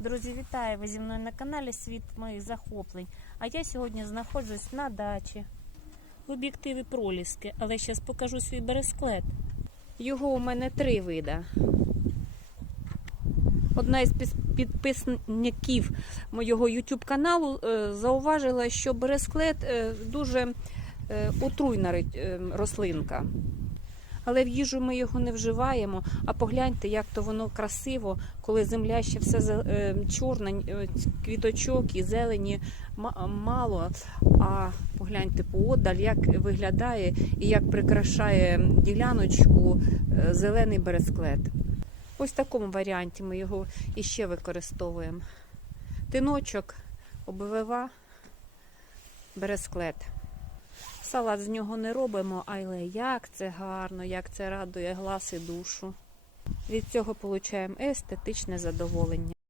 Друзі, вітаю! Ви зі мною на каналі Світ моїх захоплень. А я сьогодні знаходжусь на дачі в об'єктиві проліски, але зараз покажу свій бересклет. Його у мене три вида. Одна із підписників моєго YouTube каналу е, зауважила, що бересклет е, дуже е, отруйна рослинка. Але в їжу ми його не вживаємо. А погляньте, як то воно красиво, коли земля ще все е, чорна, е, квіточок і зелені мало. А погляньте поодаль, як виглядає і як прикрашає діляночку е, зелений бересклет. Ось в такому варіанті ми його іще використовуємо. Тиночок, обвива, бересклет. Салат з нього не робимо, але як це гарно, як це радує глас і душу. Від цього отримуємо естетичне задоволення.